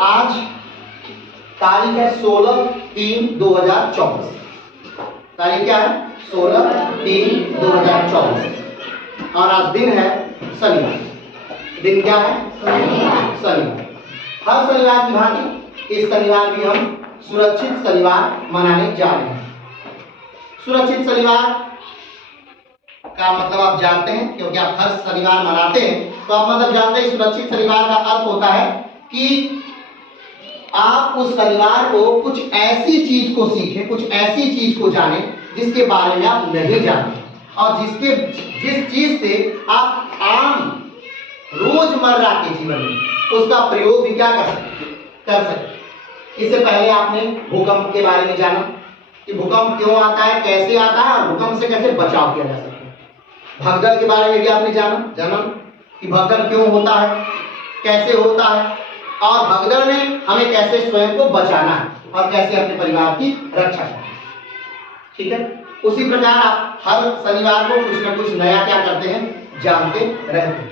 आज तारीख है 16/3/2024। तारीख क्या है? 16/3/2024 और आज दिन है शनिवार। दिन क्या है? शनिवार। हर शनिवार की भांति इस शनिवार भी हम सुरक्षित शनिवार मनाने जा रहे हैं। सुरक्षित शनिवार का मतलब आप जानते हैं, क्योंकि आप हर शनिवार मनाते हैं तो आप मतलब जानते हैं। सुरक्षित शनिवार का अर्थ होता है कि आप उस शनिवार को कुछ ऐसी चीज को सीखें, कुछ ऐसी चीज को जानें जिसके बारे में आप नहीं जानते और जिस चीज से आप आम रोजमर्रा के जीवन में उसका प्रयोग भी क्या कर सकते। इससे पहले आपने भूकंप के बारे में जाना कि भूकंप क्यों आता है, कैसे आता है और भूकंप से कैसे बचाव किया जा सकता है। भगदड़ के बारे में भी आपने जाना कि भगदड़ क्यों होता है, कैसे होता है और भगदड़ में हमें कैसे स्वयं को बचाना है और कैसे अपने परिवार की रक्षा करना है। ठीक है, उसी प्रकार आप हर शनिवार को कुछ न कुछ नया क्या करते हैं, जानते रहते हैं।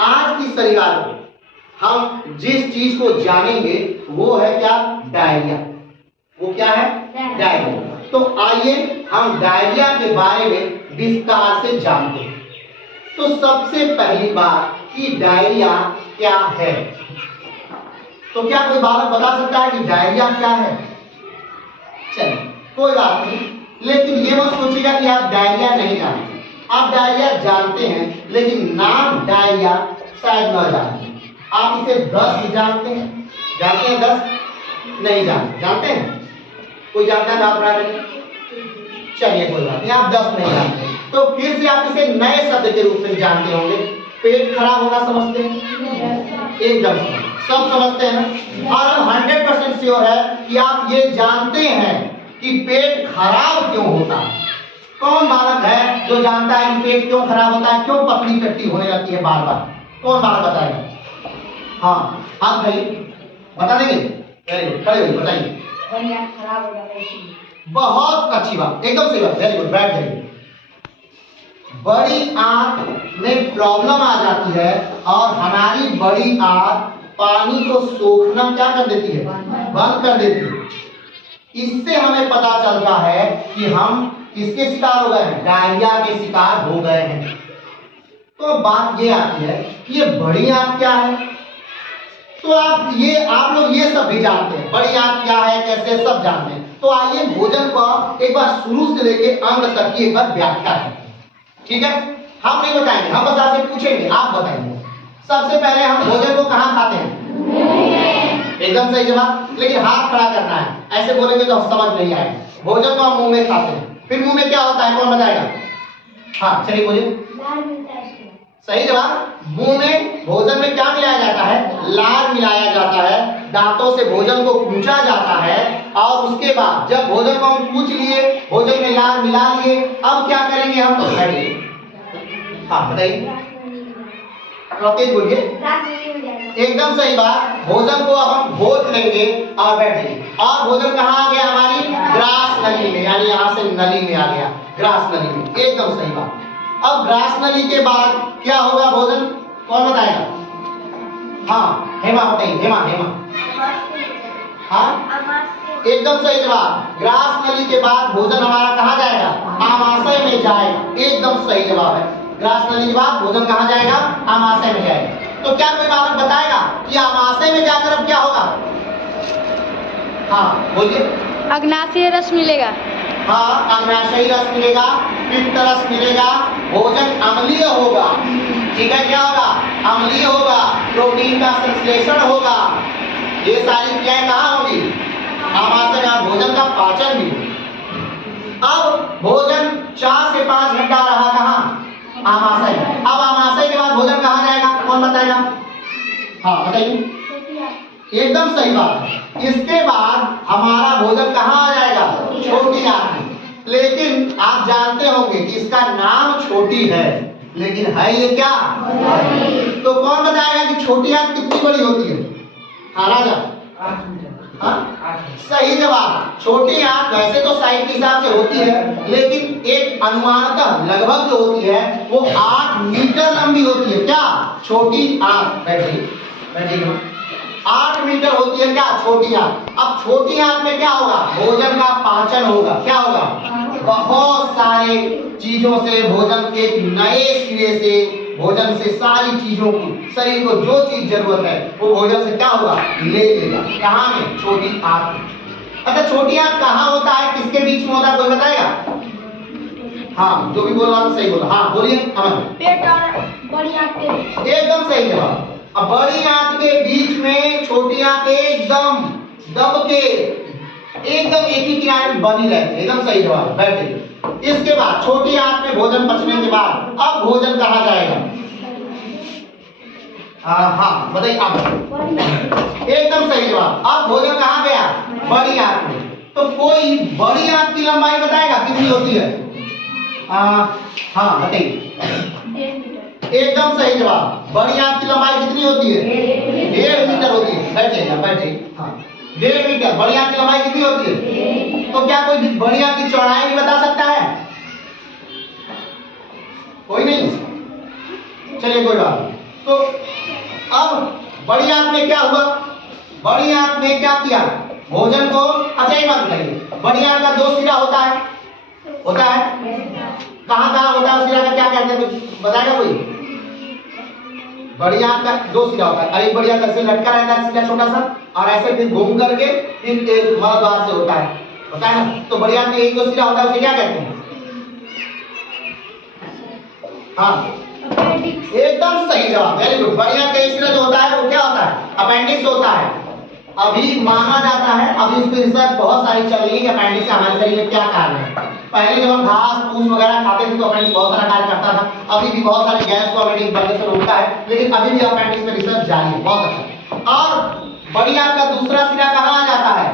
आज की शनिवार को हम जिस चीज को जानेंगे वो है क्या? डायरिया। वो क्या है? डायरिया। तो आइए हम डायरिया के बारे में विस्तार से जानते हैं। तो सबसे पहली बात कि डायरिया क्या है। तो क्या कोई बालक बता सकता है कि डायरिया क्या है? चलिए कोई बात नहीं, लेकिन ये मत सोचिएगा कि आप डायरिया नहीं जानते। आप डायरिया जानते हैं लेकिन नाम डायरिया शायद न जानते हैं। आप इसे दस्त जानते हैं? जानते हैं दस्त? नहीं जानते। जानते हैं? कोई जानता है? आप चलिए कोई बात नहीं, आप दस्त नहीं जानते तो फिर से आप इसे नए शब्द के रूप में जानते होंगे। पेट खराब होना समझते हैं? एकदम सब समझते हैं ना। और हम 100% श्योर है कि आप ये जानते हैं कि पेट खराब क्यों होता है। कौन बालक है जो जानता है कि पेट क्यों खराब होता है, क्यों पतली टट्टी होने लगती है बार बार? कौन बालक बताएगा? हाँ हाथ भाई बता देंगे। वेरी गुड, खड़े होइए बताइए। खराब हो जाता है। बहुत अच्छी बात, एकदम सही बात। वेरी गुड, बैठ जाइए। बड़ी आंत में प्रॉब्लम आ जाती है और हमारी बड़ी आंत पानी को सोखना क्या कर देती है? बंद कर देती है। इससे हमें पता चलता है कि हम किसके शिकार हो गए हैं? डायरिया के शिकार हो गए हैं। तो बात ये आती है कि ये बड़ी आंत क्या है। तो आप लोग ये सब भी जानते हैं, बड़ी आंत क्या है, कैसे, सब जानते हैं। तो आइए भोजन को एक बार शुरू से लेके अंत तक की एक बार व्याख्या करते हैं। ठीक है, हम नहीं बताएंगे, हम बस आपसे पूछेंगे, आप बताएंगे। सबसे पहले हम भोजन को कहाँ खाते हैं? एकदम सही जवाब, लेकिन हाथ खड़ा करना है। ऐसे बोलेंगे तो समझ नहीं आएगा। भोजन को हम मुंह में खाते हैं। फिर मुंह में क्या होता है, कौन बताएगा? हाँ चलिए बोलिए। सही जवाब। मुंह में भोजन में क्या मिलाया जाता है? लार मिलाया जाता है। दांतों से भोजन को कूचा जाता है और उसके बाद जब भोजन को हम कूच लिए, भोजन में लार मिला लिए, अब क्या करेंगे हम? हाँ बताइए, तेज बोलिए। एकदम सही बात। भोजन को अब हम भोज लेंगे और बैठ जाइए। और भोजन कहाँ आ गया? हमारी ग्रास नली में, यानी यहाँ से नली में आ गया, ग्रास नली में। एकदम सही बात। अब ग्रास नली के बाद क्या होगा भोजन? कौन बताएगा? हाँ हेमा बताइए। हेमा हाँ एकदम सही जवाब। ग्रास नली के बाद भोजन हमारा कहाँ जाएगा? आमाशय में जाएगा। एकदम सही जवाब है। ग्रास नली के बाद भोजन कहाँ जाएगा? आमाशय में जाएगा। तो क्या कोई बालक बताएगा कि आमाशय में जाकर अब क्या होगा? हाँ बोलिए। अग्नाशय रस मिलेगा। हाँ अग्नाशयी रस मिलेगा, पित्त रस मिलेगा, भोजन अम्लीय होगा। ठीक है, क्या होगा? अम्लीय होगा, प्रोटीन का संश्लेषण होगा। ये सारी क्रियाएं कहाँ होगी? आमाशय में। भोजन का पाचन भी। अब भोजन 4 से 5 घंटा रहा कहाँ? आमाशय। अब आमाशय के बाद भोजन कहाँ जाएगा? कौन बताएगा? हाँ बताइए। एकदम सही बात है। इसके बाद हमारा भोजन कहाँ आ जाएगा? छोटी आंत में। लेकिन आप जानते होंगे कि इसका नाम छोटी है, लेकिन है ये क्या? तो कौन बताएगा कि छोटी आंत कितनी बड़ी होती है? हाँ राजा। सही जवाब। छोटी आंत वैसे तो साइज के हिसाब से होती है, लेकिन एक अनुमानतः लगभग जो होती है वो 8 मीटर लंबी होती है। क्या? छोटी आंत। बैठिए। 8 मीटर होती है क्या? छोटी आंत। अब छोटी आंत में क्या होगा? भोजन का पाचन होगा। क्या होगा? बहुत सारे चीजों से भोजन के नए सिरे से भोजन से सारी चीजों की शरीर को जो चीज जरूरत है वो भोजन से क्या होगा? ले लेगा। कहाँ में? छोटी आंत में। अच्छा छोटी आंत कहाँ होता है? किसके बीच में होता है? कोई बताएगा? हाँ जो भी बोल रहा सही बोला। हाँ बोलिए अमन। पेट और बड़ी आंत के बीच। एकदम सही जवाब। अब बड़ी आंत के बीच में छोटी आंत एकदम दब के एकदम एक ही किनारे में बनी रहती है। एकदम सही जवाब। बैठे। इसके बाद छोटी आंत में भोजन पचने के बाद अब भोजन कहाँ जाएगा? हाँ बताइए आप। एकदम सही जवाब। अब भोजन कहाँ गया? बड़ी आंत में। तो कोई बड़ी आंत की लंबाई बताएगा कितनी होती है? हाँ बताइए। 1.5 मीटर। एकदम सही जवाब। बड़ी आंत की लंबाई कितनी होती है? 1.5 मीटर होती है। बैठिए बैठिए। हाँ 1.5 मीटर। बड़ी आंत की लंबाई कितनी होती है? तो क्या कोई बड़ी आंत की चौड़ाई नहीं बता सकता है? कोई नहीं? चलिए कोई बात नहीं। तो अब बड़ी आंत में क्या हुआ? बड़ी आंत में क्या किया? भोजन को। अच्छा एक बात बताइए, बड़ी आंत का 2 सिरा होता है? होता है? कहाँ कहाँ होता है? सिरा का क्या कहते हैं? कुछ बताएगा कोई? बड़ी आंत का 2 सिरा होता है। और एक बड़ी आंत ऐसे लटका रहता है सिरा छोटा सा, और ऐसे फिर घूम करके फिर एक मलद्वार से होता है ना? तो बड़ी आंत में एक 2 सिरा होता है, उसे क्या कहते हैं? हाँ एकदम सही जवाब। Very good. बड़ी आंत का एक सिरा जो होता है वो क्या होता है? अपेंडिक्स होता है। अभी माना जाता है, अभी इस पर रिसर्च बहुत सारी चल रही है कि अपेंडिक्स से हमारे शरीर में क्या कार्य है। पहले जब हम घास फूस वगैरह खाते थे तो अपेंडिक्स बहुत सारा कार्य करता था। अभी भी बहुत सारे गैस को अपेंडिक्स बनने से रोकता है, लेकिन अभी भी अपेंडिक्स में रिसर्च जारी है। बहुत अच्छा। और बड़ी आंत का दूसरा सिरा कहाँ आ जाता है?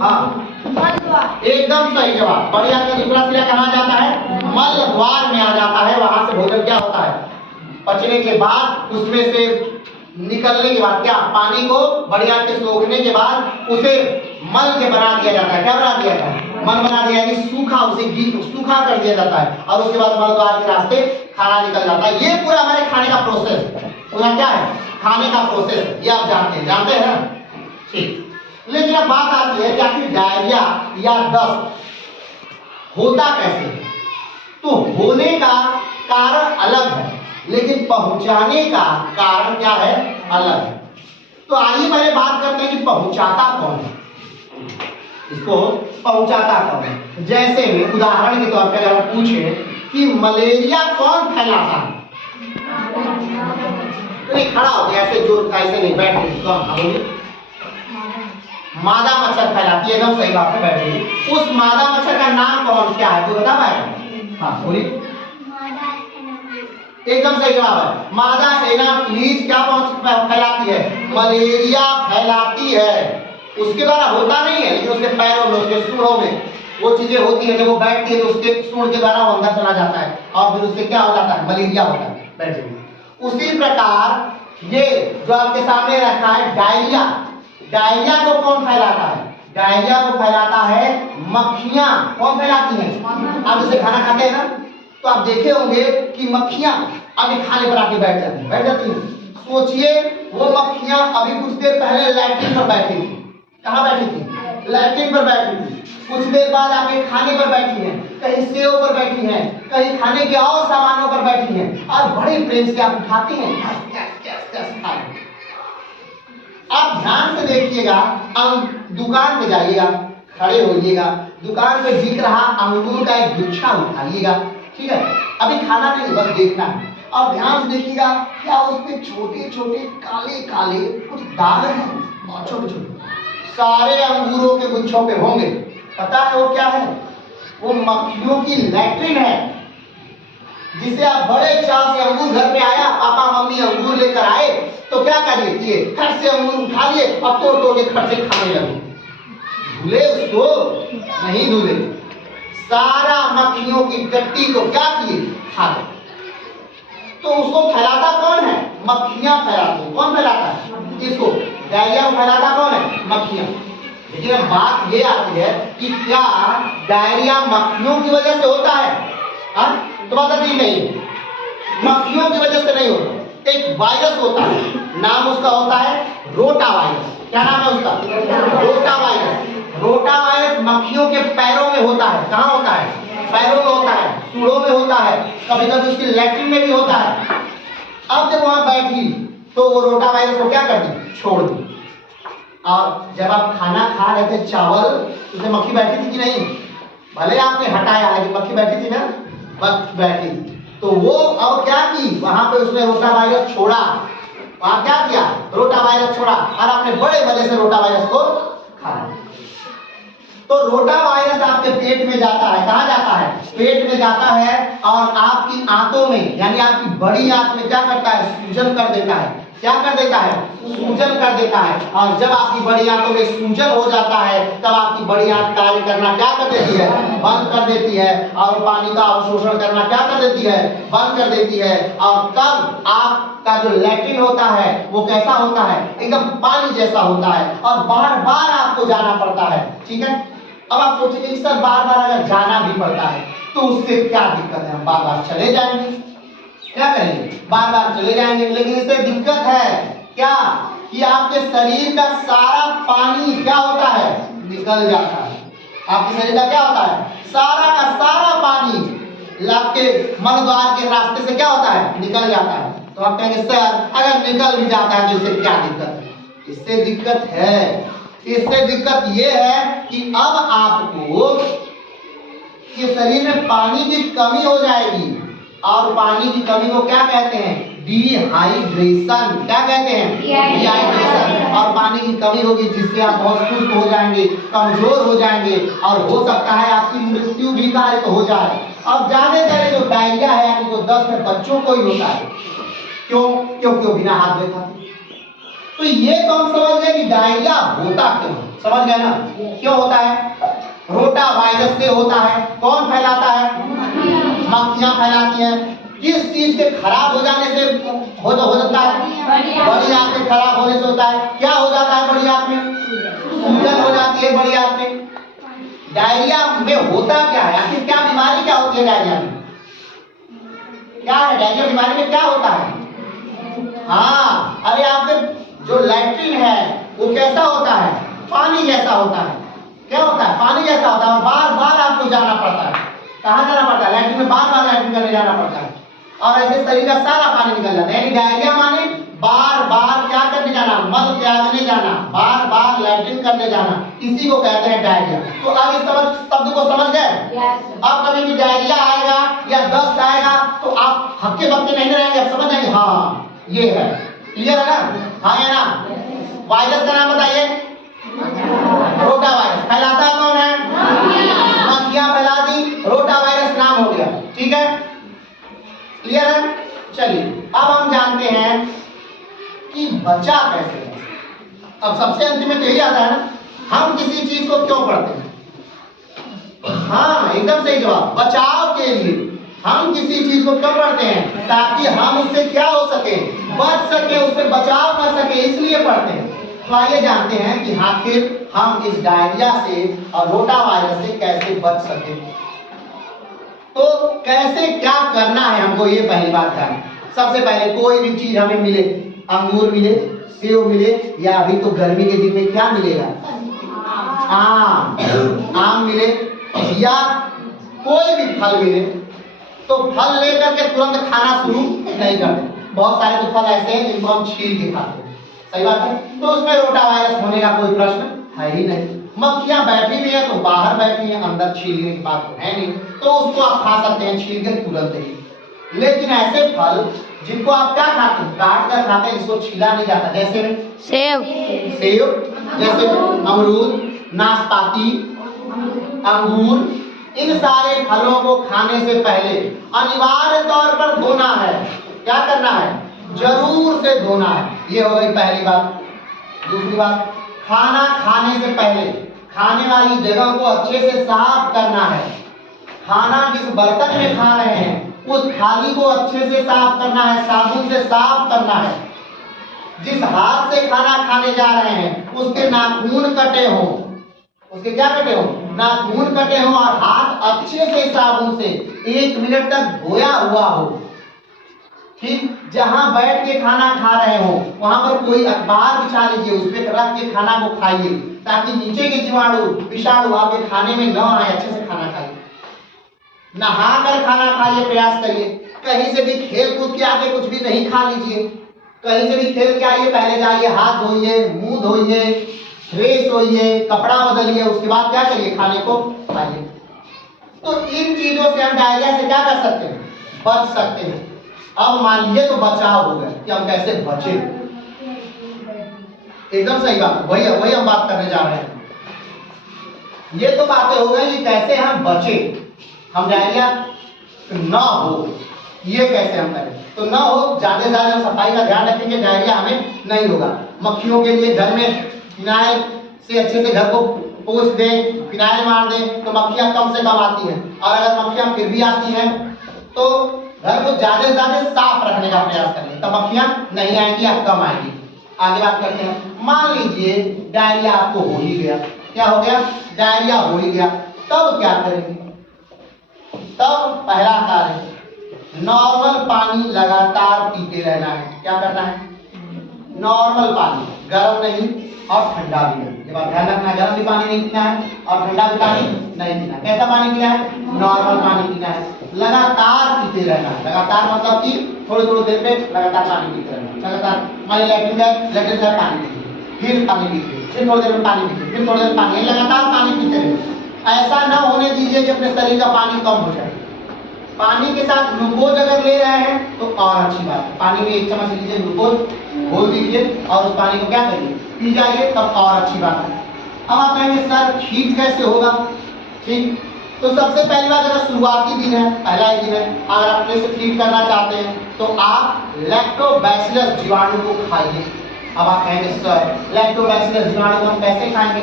हाँ एकदम सही जवाब। बड़ी आंत का दूसरा सिरा कहाँ आ जाता है? मल द्वार में आ जाता है। वहां से भोजन क्या होता है? पचने के बाद उसमें से निकलने के बाद क्या? पानी को बड़ी आंत के सोखने के बाद उसे मल के बना दिया जाता है। क्या बना दिया जाता है? मल बना दिया, यानी सूखा, उसे सूखा कर दिया जाता है और उसके बाद मल द्वार के रास्ते खाना निकल जाता है। ये पूरा हमारे खाने का प्रोसेस, पूरा क्या है? खाने का प्रोसेस। ये आप जानते हैं ठीक। लेकिन अब बात आती है कि आखिर डायरिया या दस्त होता कैसे है? तो होने का कारण अलग है, लेकिन पहुंचाने का कारण क्या है? अलग है। तो आइए पहले बात करते हैं कि पहुंचाता कौन है। इसको पहुंचाता कौन है? जैसे में उदाहरण के तौर पर अगर हम पूछे कि मलेरिया कौन फैलाता है? नहीं खड़ा होते ऐसे, जो ऐसे नहीं, बैठे। मादा मच्छर फैलाती है। एकदम सही बात है। बैठे। उस मादा मच्छर का नाम कौन क्या है? तो बता पाएगा? हाँ बोलिए। एकदम सही जवाब है। मादा एनाफिलीज क्या फैलाती है? मलेरिया फैलाती है। उसके द्वारा होता नहीं है, लेकिन उसके पैरों में, उसके सूढ़ों में वो चीजें होती है। जब वो बैठती है तो उसके सूढ़ के द्वारा वो अंदर चला जाता है और फिर उससे क्या हो जाता है? मलेरिया होता है। बैठिए। उसी प्रकार ये जो आपके सामने रखा है डायरिया, डायरिया को कौन फैलाता है? डायरिया को फैलाता है मक्खियां। कौन फैलाती है? आप जैसे खाना खाते हैं ना, तो आप देखे होंगे कि मक्खियां अभी खाने पर आके बैठ जाती हैं। सोचिए वो मक्खियां अभी कुछ देर पहले लैट्रिन पर बैठी थी। कहाँ बैठी थी? लैट्रिन पर बैठी थी। कुछ देर बाद आके खाने पर बैठी हैं, कहीं सेव पर बैठी हैं, कहीं खाने के और सामानों पर बैठी हैं, और बड़े प्रेम से आप उठाती हैं। आप ध्यान से देखिएगा, दुकान पे जाइएगा, खड़े होइएगा, दुकान पे बिक रहा अंगूर का एक गुच्छा उठाइएगा, ठीक है? अभी खाना नहीं, बस देखना है। और ध्यान से देखिएगा, क्या उस पे छोटे छोटे काले काले कुछ दाग हैं? बहुत छोटे छोटे, सारे अंगूरों के गुच्छों पे होंगे। पता है वो क्या है? वो मक्खियों की लैट्रिन है, जिसे आप बड़े चाव से अंगूर घर पे आया, पापा मम्मी अंगूर लेकर आए, तो क्या करिए? खट से अंगूर उठा लिए और तोड़ तोड़ के खट से खाने लगे। धुले उसको? नहीं धुले। सारा मक्खियों की टट्टी को क्या किए? खा गए। तो उसको फैलाता कौन है? मक्खियां फैलाती हैं। कौन फैलाता है इसको? डायरिया को फैलाता कौन है? मक्खियां। लेकिन अब बात ये आती है कि क्या डायरिया मक्खियों की वजह से होता है? तो बात नहीं, मक्खियों की वजह से नहीं होता। एक वायरस होता है, नाम उसका होता है रोटा वायरस। मक्खियों के पैरों में होता है। कहाँ होता है? पैरों में होता है, सूढ़ों में होता है, कभी कभी उसकी लैट्रिन में भी होता है। अब जब वहां बैठी तो वो रोटा वायरस को क्या कर दी? छोड़ दी। और जब आप खाना खा रहे थे चावल, उसमें मक्खी बैठी थी कि नहीं? भले आपने हटाया लेकिन मक्खी बैठी थी ना? बस बैठी। तो वो अब क्या की? वहां पे उसने रोटा वायरस छोड़ा। वहां क्या किया? रोटा वायरस छोड़ा और आपने बड़े मजे से रोटा वायरस को खाया। तो रोटा वायरस आपके पेट में जाता है। कहाँ जाता है? पेट में जाता है और आपकी आंतों में, यानी आपकी बड़ी आंत में क्या करता है? सूजन कर देता है। क्या कर देता है? सूजन कर देता है। और जब आपकी बड़ी आंतों में सूजन हो जाता है तब आपकी बड़ी आंत कार्य करना क्या कर देती है? बंद कर देती है। और पानी का अवशोषण करना क्या कर देती है? बंद कर देती है। और तब आपका जो लैट्रिन होता है वो कैसा होता है? एकदम पानी जैसा होता है और बार बार आपको जाना पड़ता है। ठीक है, अब आप सोचिए सर बार बार अगर जाना भी पड़ता है तो उससे क्या दिक्कत है? हम बार बार चले जाएंगे, क्या करेंगे? बार बार चले जाएंगे। लेकिन इससे दिक्कत है क्या? कि आपके शरीर का सारा पानी क्या होता है? निकल जाता है। आपके शरीर का क्या होता है? सारा का सारा पानी आपके मल द्वार के रास्ते से क्या होता है? निकल जाता है। तो आप कहेंगे सर अगर निकल भी जाता है तो इससे क्या दिक्कत है? इससे दिक्कत है। इससे दिक्कत ये है कि अब आपको कि शरीर में पानी की कमी हो जाएगी। और पानी की कमी को क्या कहते हैं? डिहाइड्रेशन। क्या कहते हैं? डिहाइड्रेशन। और पानी की कमी होगी जिससे आप बहुत सुस्त हो जाएंगे, कमजोर हो जाएंगे और हो सकता है आपकी मृत्यु भी कारित हो जाए। अब जाने जाने जो डायरिया है यानी जो 10 में बच्चों को ही होता है। क्यों? क्योंकि वो बिना हाथ धोए खाते। तो ये तो हम समझ गए कि डायरिया होता क्यों? समझ गए ना? क्यों होता है? रोटा वायरस से होता है। कौन फैलाता है? मक्खियां फैलाती हैं। किस चीज के खराब हो जाने से हो जाता है? बड़ी आंत में खराब होने से होता है। क्या हो जाता है बड़ी आंत में? सूजन हो जाती है बड़ी आंत में। डायरिया में होता क्या है? आखिर क्या बीमारी क्या होती है डायरिया में? क्या है डायरिया बीमारी में? क्या होता है? हाँ, अरे आपके जो लैट्रिन है वो कैसा होता है? पानी जैसा होता है। क्या होता है? पानी जैसा होता है और बार बार आपको जाना पड़ता है। कहाँ जाना पड़ता है? लैट्रिन में बार बार लैट्रिन करने जाना पड़ता है और ऐसे शरीर का सारा पानी निकल जाता है। यानी डायरिया माने बार बार क्या करने जाना? मल त्यागने जाना, बार बार लैट्रिन करने जाना, इसी को कहते हैं डायरिया। तो अब इस शब्द को समझ गए? अब कभी भी डायरिया आएगा या दस्त आएगा तो आप हक्के बक्के नहीं रहेंगे, आप समझ जाएंगे हाँ ये है। क्लियर है ना? हाँ है ना? वायरस का नाम बताइए। Rota virus. फैलाता कौन है? मक्खियां फैला दी, रोटा वायरस नाम हो गया। ठीक है, क्लियर है? चलिए अब हम जानते हैं कि बचा कैसे है। अब सबसे अंतिम में तो यही आता है ना, हम किसी चीज को क्यों पढ़ते हैं? हाँ एकदम सही जवाब, बचाव के लिए हम किसी चीज को क्यों पढ़ते हैं? ताकि हम उससे क्या हो सके? बच सके, उससे बचाव कर सके, इसलिए पढ़ते हैं। तो आइए जानते हैं कि आखिर हम इस डायरिया से और रोटा वायरस से कैसे बच सके। तो कैसे क्या करना है हमको, ये पहली बात है। सबसे पहले कोई भी चीज हमें मिले, अंगूर मिले, सेब मिले या अभी तो गर्मी के दिन में क्या मिलेगा? आम मिले या कोई भी फल मिले तो फल लेकर के तुरंत खाना शुरू नहीं करते। बहुत सारे तो फल ऐसे हैं जिनको हम छील के खाते हैं। सही बात है? तो उसमें रोटा वायरस होने का कोई प्रश्न है ही नहीं। मक्खियां बैठी हुई है तो बाहर बैठी है, अंदर छीलने की बात तो है नहीं, तो उसको आप खा सकते हैं छील के तुरंत ही। लेकिन ऐसे फल जिनको आप क्या खाते हैं? काट कर खाते हैं, जिसको छीला नहीं जाता, जैसे सेब, जैसे अमरूद, नाशपाती, अंगूर, इन सारे फलों को खाने से पहले अनिवार्य तौर पर धोना है। क्या करना है? जरूर से धोना है। ये हो गई पहली बात। दूसरी बात, खाना खाने से पहले खाने वाली जगह को अच्छे से साफ करना है। खाना जिस बर्तन में खा रहे हैं उस थाली को अच्छे से साफ करना है, साबुन से साफ करना है। जिस हाथ से खाना खाने जा रहे हैं उसके नाखून कटे हों, उसके क्या कटे हो? नाखून कटे हो और हाथ अच्छे से साबुन से 1 मिनट तक धोया हुआ हो। ठीक, जहां बैठ के खाना खा रहे हो वहां पर कोई अखबार बिछा लीजिए, उस पे रख के खाना को खाइए ताकि नीचे के जीवाणु विषाणु आपके खाने में न आए, अच्छे से खाना खाइए। नहा कर खाना खाइए, प्रयास करिए। कहीं से भी खेल कूद के आके कुछ भी नहीं खा लीजिए, कहीं से भी खेल के आइए, पहले जाइए हाथ धोइए, मुंह धोइए, फ्रेश होइए, कपड़ा बदलिए, उसके बाद क्या करिए, खाने को खाइए। तो इन चीजों से हम डायरिया से क्या कर सकते हैं, बच सकते हैं। अब मान लीजिए तो बचाव हो गया कि हम कैसे बचे, एकदम सही बात, वही हम बात करने जा रहे हैं। ये तो बातें हो गई कि कैसे हम बचे, हम डायरिया ना हो, ये कैसे हम करें। तो ना हो, ज्यादा से ज्यादा सफाई का ध्यान रखेंगे, डायरिया हमें नहीं होगा। मक्खियों के लिए घर में फिनाइल से अच्छे से घर को पोंछ दें, फिनाइल मार दें तो मक्खियां कम से कम आती हैं। और अगर मक्खियां फिर भी आती हैं तो घर को ज्यादा से ज्यादा साफ रखने का प्रयास करें, तब मक्खियां नहीं आएंगी या कम आएंगी। आगे बात करते हैं। मान लीजिए डायरिया आपको हो ही गया, क्या हो गया, डायरिया हो ही गया, तब क्या करेंगे। तब पहला कार्य नॉर्मल पानी लगातार पीते रहना है। क्या करना है, नॉर्मल पानी, गर्म नहीं और ठंडा भी नहीं। ये बात ध्यान रखना है, गर्म भी पानी नहीं पीना है और ठंडा भी पानी नहीं पीना। कैसा पानी पीना है, नॉर्मल पानी पीना है। लगातार पीते रहना है, लगातार मतलब कि थोड़ी थोड़ी देर में लगातार पानी पीते रहना। लगातार मान लेट्रिन से पानी पीते, फिर पानी पीते, फिर थोड़ी देर में पानी पीते, फिर थोड़ी देर में पानी, लगातार पानी पीते रहे। ऐसा ना होने दीजिए कि अपने शरीर का पानी कम हो जाए। पानी के साथ ग्लूकोज अगर ले रहे हैं तो और अच्छी बात है, पानी में 1 चम्मच लीजिए ग्लूकोज, घोल दीजिए और उस पानी को क्या करिए, पी जाइए, तब और अच्छी बात है। अब आप कहेंगे सर ठीक कैसे होगा, ठीक, तो सबसे पहली बात, अगर शुरुआती दिन है, पहला ही दिन है, अगर आप अपने से ठीक करना चाहते हैं तो आप लैक्टोबैसिलस जीवाणु को खाइए। अब आप कहेंगे सर लैक्टोबैसिलस जीवाणु हम कैसे खाएंगे,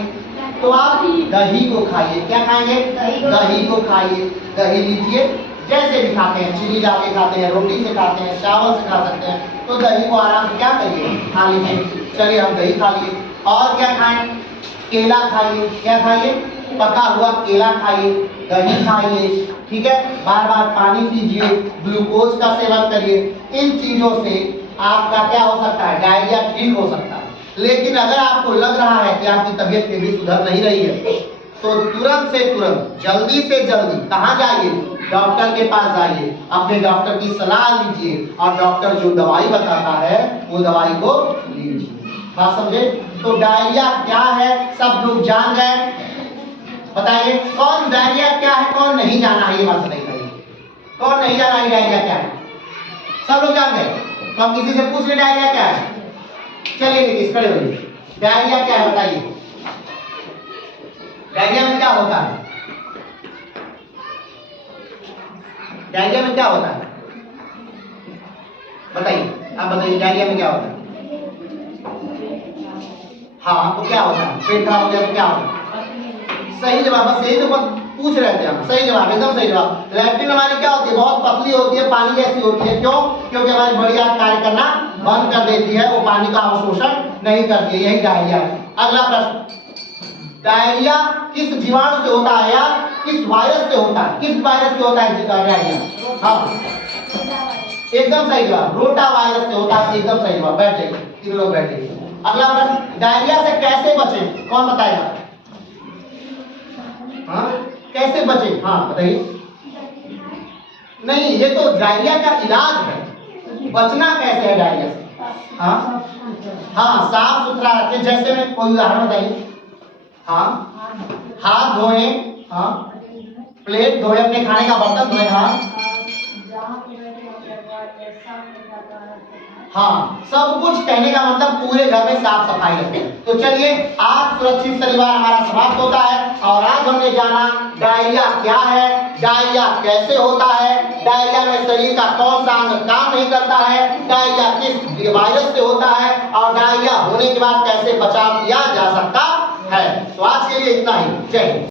तो आप दही को खाइए। क्या खाएंगे, दही को खाइए। दही लीजिए, जैसे भी खाते हैं, चीनी डाल के खाते हैं, रोटी से खाते हैं, चावल से खा सकते हैं, तो दही को आराम से क्या करिए, खा लीजिए। चलिए हम दही खा लिए। और क्या खाएं, केला खाइए। क्या खाइए, पका हुआ केला खाइए, दही खाइए, ठीक है। बार बार पानी पीजिए, ग्लूकोज का सेवन करिए। इन चीजों से आपका क्या हो सकता है, डायरिया ठीक हो सकता है। लेकिन अगर आपको लग रहा है कि आपकी तबीयत फिर भी सुधर नहीं रही है तो तुरंत से तुरंत, जल्दी से जल्दी कहाँ जाइए, डॉक्टर के पास जाइए, अपने डॉक्टर की सलाह लीजिए और डॉक्टर जो दवाई बताता है वो दवाई को लीजिए। बात समझे। तो डायरिया क्या है सब लोग जान गए, बताइए कौन डायरिया क्या है, कौन नहीं जाना है, ये बात बताइए, कौन नहीं जाना है डायरिया क्या है, सब लोग जान गए। तो हम किसी से पूछ ले डायरिया क्या है, चलिए नीतीश खड़े होइए, डायरिया क्या है बताइए, डायरिया में क्या होता है, डायरिया में क्या होता है, बताइए, आप बताइए डायरिया में क्या होता है। हाँ तो क्या होता है, पेट खराब हो गया तो क्या होता है, सही जवाब, बस यही तो पूछ रहे थे हम, सही जवाब, एकदम सही जवाब। लैट्रिन हमारी क्या होती है, बहुत पतली होती है, पानी जैसी होती है, क्यों, क्योंकि हमारी बड़ी आंत कार्य करना बंद कर देती है, वो पानी का अवशोषण नहीं करती है, यही डायरिया है। अगला प्रश्न, डायरिया किस जीवाणु से होता है या किस वायरस से होता है, किस वायरस से होता है डायरिया, हाँ एकदम सही जवाब, रोटा वायरस से होता है, एकदम सही जवाब। बैठ जाइए, तीनों लोग बैठ जाइए। अगला प्रश्न, डायरिया से कैसे बचें, कौन बताएगा, हाँ कैसे बचे, हाँ बताइए। नहीं ये तो डायरिया का इलाज है, बचना कैसे है डायरिया से, हाँ हाँ साफ सुथरा रखें, जैसे में कोई उदाहरण बताइए, हाँ हाथ धोए, हाँ प्लेट धोए, अपने खाने का बर्तन धोए, हाँ सब कुछ, कहने का मतलब पूरे घर में साफ सफाई रखें। तो चलिए आज सुरक्षित शनिवार हमारा समाप्त होता है और आज हमने जाना डायरिया क्या है, डायरिया कैसे होता है, डायरिया में शरीर का कौन सा अंग काम नहीं करता है, डायरिया किस वायरस से होता है और डायरिया होने के बाद कैसे बचाव किया जा सकता है। तो आज के लिए इतना ही, जय हिंद।